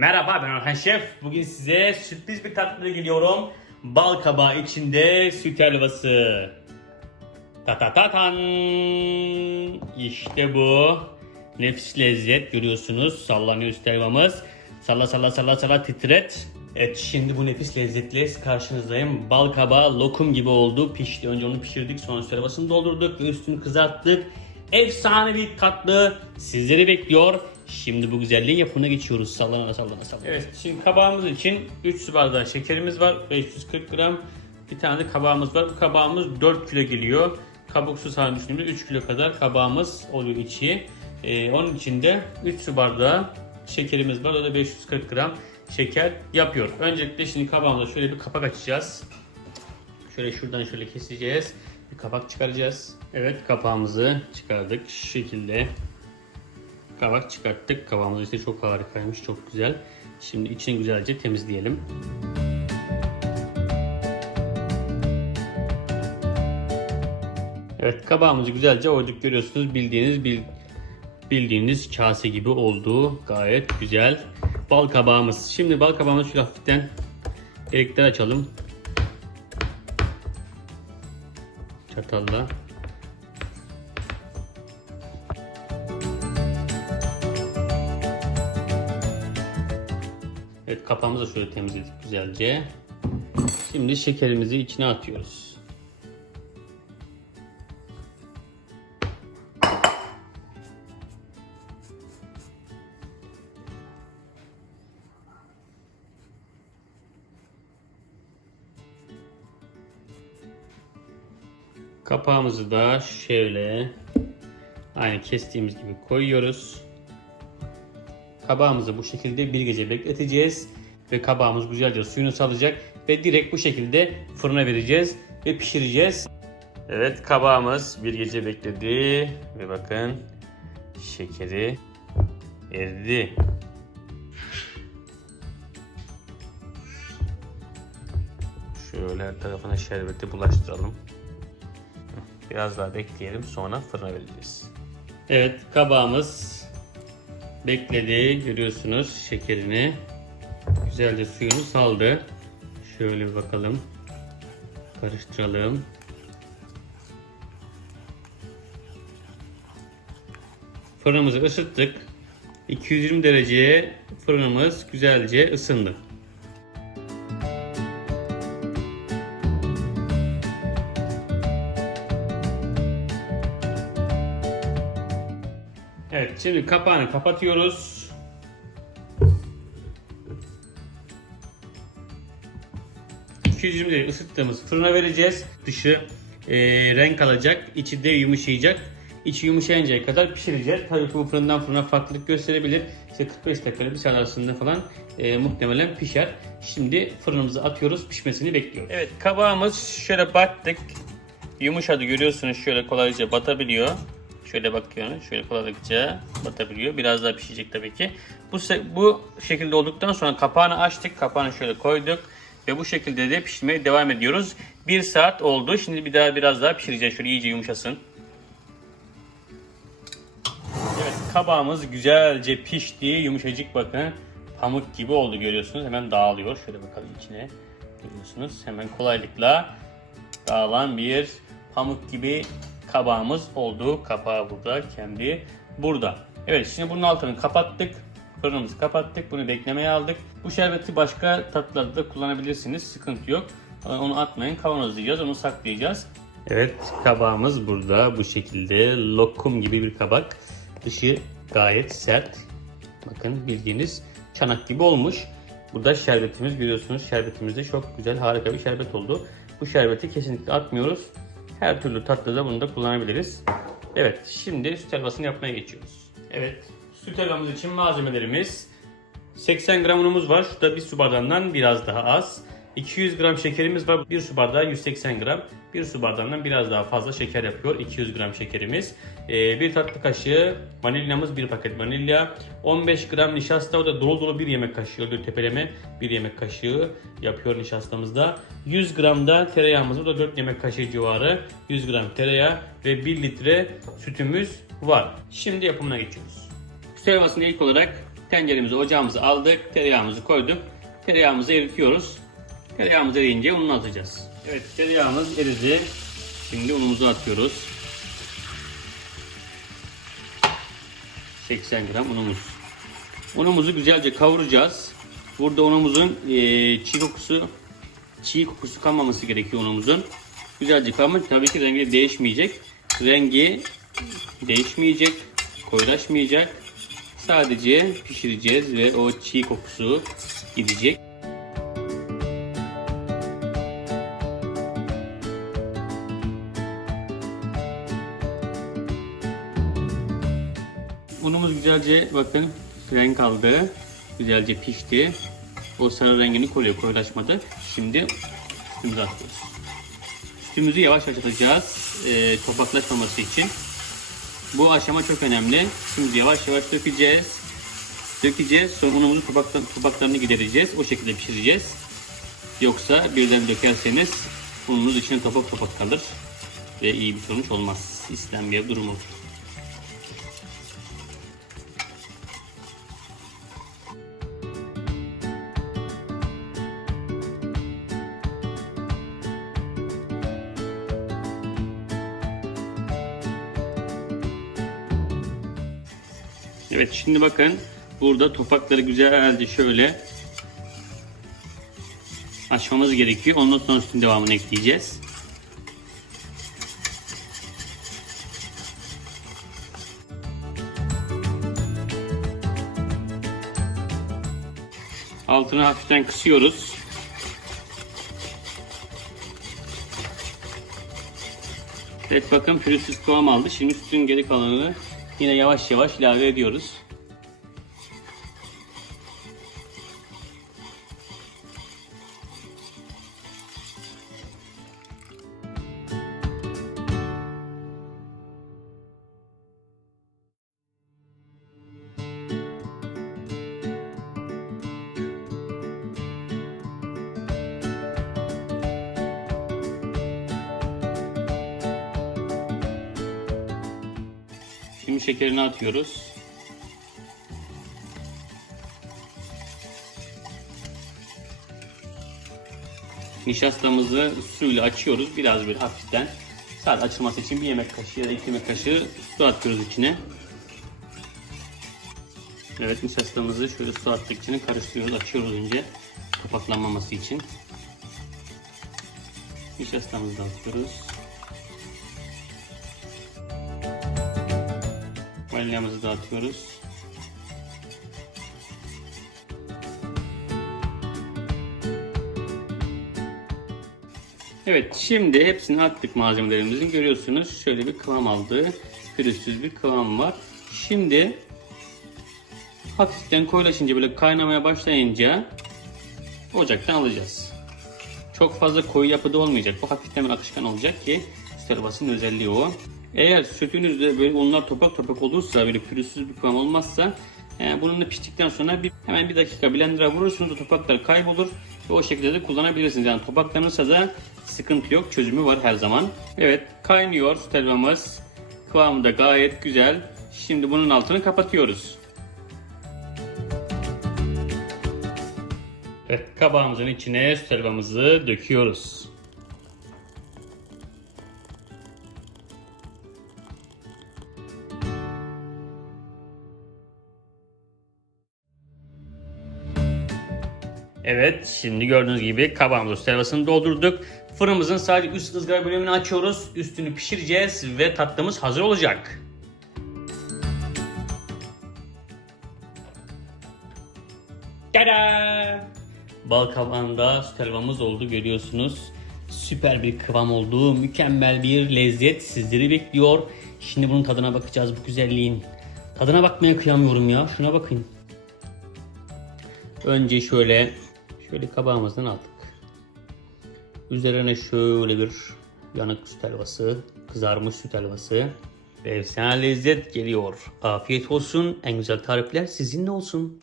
Merhaba ben Orhan Şef. Bugün size sürpriz bir tatlı geliyorum. Bal kabağı içinde süt helvası. Ta ta ta tan. İşte bu. Nefis lezzet görüyorsunuz. Sallanıyor süt helvamız. Salla salla salla salla titret. Evet şimdi bu nefis lezzetle karşınızdayım. Bal kabağı lokum gibi oldu. Pişti. Önce onu pişirdik. Sonra süt helvasını doldurduk üstünü kızarttık. Efsane bir tatlı sizleri bekliyor. Şimdi bu güzelliğin yapımına geçiyoruz. Sallana sallana sallana. Evet şimdi kabağımız için 3 su bardağı şekerimiz var. 540 gram. Bir tane de kabağımız var. Bu kabağımız 4 kilo geliyor. Kabuksuz halini düşündüğümüzde 3 kilo kadar kabağımız oluyor içi. Ee, onun içinde 3 su bardağı şekerimiz var. O da 540 gram şeker yapıyor. Öncelikle şimdi kabağımıza şöyle bir kapak açacağız. Şöyle şuradan şöyle keseceğiz. Bir kapak çıkaracağız. Evet kapağımızı çıkardık. Şu şekilde kabak çıkarttık. Kabağımız işte çok harikaymış. Çok güzel. Şimdi içini güzelce temizleyelim. Evet kabağımızı güzelce oyduk görüyorsunuz. Bildiğiniz bil, bildiğiniz kase gibi oldu. Gayet güzel. Bal kabağımız. Şimdi bal kabağımızı şöyle hafiften delikler açalım. Çatalla. Kapağımızı da şöyle temizledik güzelce. Şimdi şekerimizi içine atıyoruz. Kapağımızı da şöyle aynı kestiğimiz gibi koyuyoruz. Kabağımızı bu şekilde bir gece bekleteceğiz ve kabağımız güzelce suyunu salacak ve direkt bu şekilde fırına vereceğiz ve pişireceğiz. Evet kabağımız bir gece bekledi ve bakın şekeri eridi. Şöyle her tarafına şerbeti bulaştıralım. Biraz daha bekleyelim sonra fırına vereceğiz. Evet kabağımız bekledi görüyorsunuz şekerini. Güzelce suyunu saldı. Şöyle bir bakalım. Karıştıralım. Fırınımızı ısıttık. 220 dereceye fırınımız güzelce ısındı. Evet şimdi kapağını kapatıyoruz. ...220 derece ısıttığımız fırına vereceğiz. Dışı e, renk alacak, içi de yumuşayacak. İçi yumuşayıncaya kadar pişireceğiz. Tabii ki bu fırından fırına farklılık gösterebilir. İşte 45 dakikada bir saat arasında falan e, muhtemelen pişer. Şimdi fırınımıza atıyoruz, pişmesini bekliyoruz. Evet kabağımız şöyle battık. Yumuşadı görüyorsunuz şöyle kolayca batabiliyor. Şöyle bakıyorum. Şöyle kolaylıkça batabiliyor. Biraz daha pişecek tabii ki. Bu, bu şekilde olduktan sonra kapağını açtık. Kapağını şöyle koyduk. Ve bu şekilde de pişirmeye devam ediyoruz. Bir saat oldu. Şimdi bir daha biraz daha pişireceğiz. Şöyle iyice yumuşasın. Evet kabağımız güzelce pişti. Yumuşacık bakın. Pamuk gibi oldu görüyorsunuz. Hemen dağılıyor. Şöyle bakalım içine. Görüyorsunuz. Hemen kolaylıkla dağılan bir pamuk gibi kabağımız oldu. Kapağı burada, kendi burada. Evet şimdi bunun altını kapattık. Fırınımızı kapattık. Bunu beklemeye aldık. Bu şerbeti başka tatlılarda da kullanabilirsiniz. Sıkıntı yok. Onu atmayın. Kavanozlayacağız. Onu saklayacağız. Evet kabağımız burada. Bu şekilde lokum gibi bir kabak. Dışı gayet sert. Bakın bildiğiniz çanak gibi olmuş. Burada şerbetimiz görüyorsunuz. Şerbetimiz de çok güzel harika bir şerbet oldu. Bu şerbeti kesinlikle atmıyoruz. Her türlü tatlıda bunu da kullanabiliriz. Evet şimdi süt helvasını yapmaya geçiyoruz. Evet süt helvamız için malzemelerimiz 80 gram unumuz var. Şurada bir su bardağından biraz daha az. 200 gram şekerimiz var. 1 su bardağı 180 gram. 1 su bardağından biraz daha fazla şeker yapıyor. 200 gram şekerimiz. Ee, bir tatlı kaşığı vanilyamız, bir paket vanilya. 15 gram nişasta o da dolu dolu bir yemek kaşığı oluyor tepeleme. Bir yemek kaşığı yapıyor nişastamızda. 100 gram da tereyağımız o da 4 yemek kaşığı civarı. 100 gram tereyağı ve 1 litre sütümüz var. Şimdi yapımına geçiyoruz. Helvasını ilk olarak Tenceremizi ocağımızı aldık. Tereyağımızı koyduk. Tereyağımızı eritiyoruz. Tereyağımız eriyince ununu atacağız. Evet tereyağımız eridi. Şimdi unumuzu atıyoruz. 80 gram unumuz. Unumuzu güzelce kavuracağız. Burada unumuzun eee, çiğ kokusu çiğ kokusu kalmaması gerekiyor unumuzun. Güzelce kavurmak tabii ki rengi değişmeyecek. Rengi değişmeyecek, koyulaşmayacak. Sadece pişireceğiz ve o çiğ kokusu gidecek. Unumuz güzelce bakın renk aldı. Güzelce pişti. O sarı rengini koruyor, koyulaşmadı. Şimdi üstümüze atıyoruz. Üstümüzü yavaş yavaş atacağız. E, topaklaşmaması için. Bu aşama çok önemli. Şimdi yavaş yavaş dökeceğiz. Dökeceğiz. Sonra unumuzun topaktan, topaklarını gidereceğiz. O şekilde pişireceğiz. Yoksa birden dökerseniz ununuz içine topak topak kalır. Ve iyi bir sonuç olmaz. İstenmeyen durum olur. Evet şimdi bakın burada topakları güzelce şöyle açmamız gerekiyor. Ondan sonra üstün devamını ekleyeceğiz. Altını hafiften kısıyoruz. Evet bakın pürüzsüz kıvam aldı. Şimdi sütün geri kalanını yine yavaş yavaş ilave ediyoruz. Şimdi şekerini atıyoruz. Nişastamızı suyla açıyoruz. Biraz bir hafiften. Sadece açılması için bir yemek kaşığı ya da iki yemek kaşığı su atıyoruz içine. Evet nişastamızı şöyle su attık içine karıştırıyoruz. Açıyoruz önce. Kapaklanmaması için. Nişastamızı da atıyoruz. Vanilyamızı da atıyoruz. Evet şimdi hepsini attık malzemelerimizin. Görüyorsunuz şöyle bir kıvam aldı. Pürüzsüz bir kıvam var. Şimdi hafiften koyulaşınca böyle kaynamaya başlayınca ocaktan alacağız. Çok fazla koyu yapıda olmayacak. Bu hafiften bir akışkan olacak ki sterobasının özelliği o. Eğer sütünüzde böyle unlar topak topak olursa böyle pürüzsüz bir kıvam olmazsa e, bunun da piştikten sonra bir, hemen bir dakika blender'a vurursunuz o topaklar kaybolur ve o şekilde de kullanabilirsiniz. Yani topaklanırsa da sıkıntı yok çözümü var her zaman. Evet kaynıyor süt helvamız. Kıvamı da gayet güzel. Şimdi bunun altını kapatıyoruz. Evet kabağımızın içine süt helvamızı döküyoruz. Evet, şimdi gördüğünüz gibi kabağımızın servasını doldurduk. Fırınımızın sadece üst ızgara bölümünü açıyoruz. Üstünü pişireceğiz ve tatlımız hazır olacak. Tada! Bal kabağında süt helvamız oldu görüyorsunuz. Süper bir kıvam oldu. Mükemmel bir lezzet sizleri bekliyor. Şimdi bunun tadına bakacağız bu güzelliğin. Tadına bakmaya kıyamıyorum ya. Şuna bakın. Önce şöyle şöyle kabağımızdan aldık. Üzerine şöyle bir yanık süt helvası, kızarmış süt helvası ve efsane lezzet geliyor. Afiyet olsun. En güzel tarifler sizinle olsun.